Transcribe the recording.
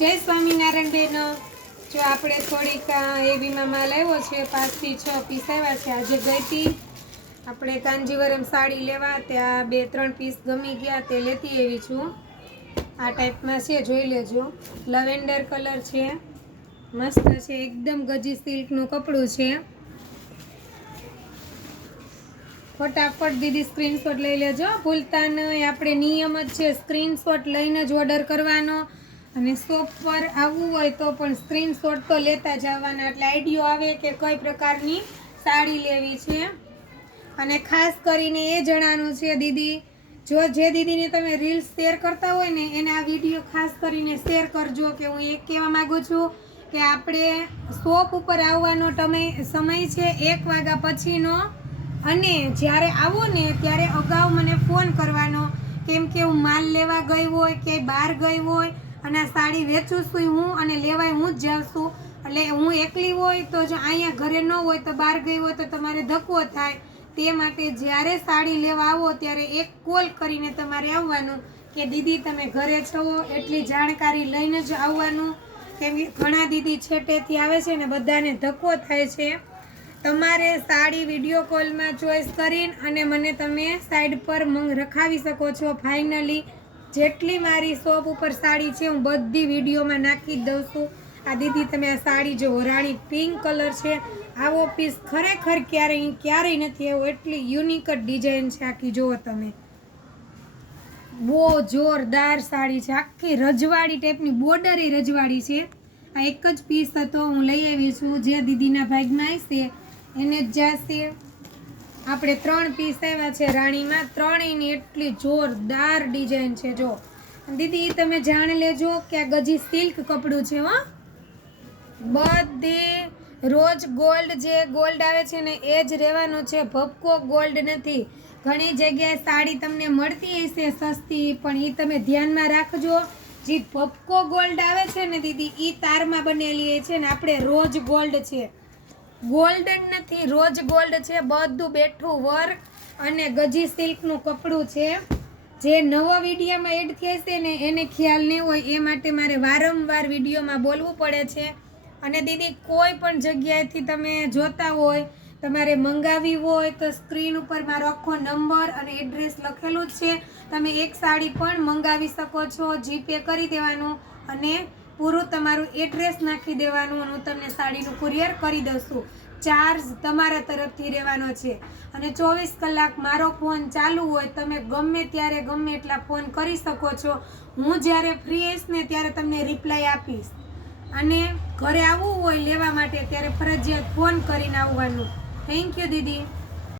જય સ્વામિનારાયણ બહેનો। જો આપણે થોડીક એવીમાં માલ આવ્યો છે, 5 થી 6 પીસ આવ્યા છે। આજે ગઈ હતી આપણે કાંજીવરમ સાડી લેવા, ત્યાં 2-3 પીસ ગમી ગયા, તે લેતી આવી છું। આ ટાઈપમાં છે, જોઈ લેજો। લવેન્ડર કલર છે, મસ્ત છે, એકદમ ગજી સિલ્કનું કપડું છે। ફટાફટ દીદી સ્ક્રીનશોટ લઈ લેજો, ભૂલતા નહીં। આપણે નિયમ જ છે, સ્ક્રીનશોટ લઈને જ ઓર્ડર કરવાનો, અને શોપ પર આવવું હોય તો પણ સ્ક્રીનશોટ તો લેતા જવાના, એટલે આઈડિયો આવે કે કઈ પ્રકારની સાડી લેવી છે। અને ખાસ કરીને એ જણાવવાનું છે દીદી, જો જે દીદીને તમે રીલ્સ શેર કરતા હોય ને એને આ વિડીયો ખાસ કરીને શેર કરજો, કે હું એક કહેવા માગું છું કે આપણે શોપ ઉપર આવવાનો સમય છે 1 વાગ્યા પછીનો, અને જ્યારે આવો ને ત્યારે અગાઉ મને ફોન કરવાનો, કેમ કે હું માલ લેવા ગઈ હોય કે બહાર ગઈ હોય, અને આ સાડી વેચું છું હું, અને લેવાય હું જ જાઉં છું, એટલે હું એકલી હોય તો જો અહીંયા ઘરે ન હોય તો બહાર ગઈ હોય તો તમારે ધક્કો થાય। તે માટે જ્યારે સાડી લેવા આવો ત્યારે એક કોલ કરીને તમારે આવવાનું કે દીદી તમે ઘરે છો, એટલી જાણકારી લઈને જ આવવાનું, કેમ કે ઘણા દીદી છેટેથી આવે છે ને બધાને ધક્કો થાય છે। તમારે સાડી વિડીયો કોલમાં ચોઈસ કરીને અને મને તમે સાઈડ પર રખાવી શકો છો। ફાઇનલી જેટલી મારી શોપ ઉપર સાડી છે હું બધી વિડીયોમાં નાખી જ દઉં છું। આ દીદી તમે આ સાડી જો રાણી પિંક કલર છે, આવો પીસ ખરેખર ક્યારેય નથી આવ્યો, એટલી યુનિક જ ડિઝાઇન છે આખી, જુઓ તમે, બહુ જોરદાર સાડી છે, આખી રજવાડી ટાઈપની બોર્ડર એ રજવાડી છે। આ એક જ પીસ હતો, હું લઈ આવી છું, જે દીદીના ભાગમાં આવશે એને જ જશે। આપણે 3 પીસ આવ્યા છે રાણીમાં, ત્રણેયની એટલી જોરદાર ડિઝાઇન છે। જો દીદી તમે જાણ લેજો કે આ ગજી સિલ્ક કપડું છે હો, બધી રોજ ગોલ્ડ જે ગોલ્ડ આવે છે ને એ જ રહેવાનું છે, ભપકો ગોલ્ડ નથી। ઘણી જગ્યાએ સાડી તમને મળતી હશે સસ્તી, પણ એ તમે ધ્યાનમાં રાખજો, જે ભપકો ગોલ્ડ આવે છે ને દીદી એ તારમાં બનેલી છે ને આપણે રોજ ગોલ્ડ છે, ગોલ્ડન નથી, રોજ ગોલ્ડ છે, બધું બેઠું વર્ક અને ગજી સિલ્કનું કપડું છે। જે નવો વિડીયોમાં એડ થાય છે ને એને ખ્યાલ નહીં હોય, એ માટે મારે વારંવાર વિડીયોમાં બોલવું પડે છે। અને દીદી કોઈ પણ જગ્યાએથી તમે જોતા હોય, તમારે મંગાવી હોય તો સ્ક્રીન ઉપર મારો આખો નંબર અને એડ્રેસ લખેલું જ છે, તમે એક સાડી પણ મંગાવી શકો છો, જીપે કરી દેવાનું અને પૂરું તમારું એડ્રેસ નાખી દેવાનું, અને હું તમને સાડીનું કુરિયર કરી દઉં છું। ચાર્જ તમારા તરફથી રહેવાનો છે, અને 24 કલાક મારો ફોન ચાલુ હોય, તમે ગમે ત્યારે ગમે એટલા ફોન કરી શકો છો। હું જ્યારે ફ્રી હઈશ ને ત્યારે તમને રિપ્લાય આપીશ, અને ઘરે આવવું હોય લેવા માટે ત્યારે ફરજિયાત ફોન કરીને આવવાનું। Thank you Didi.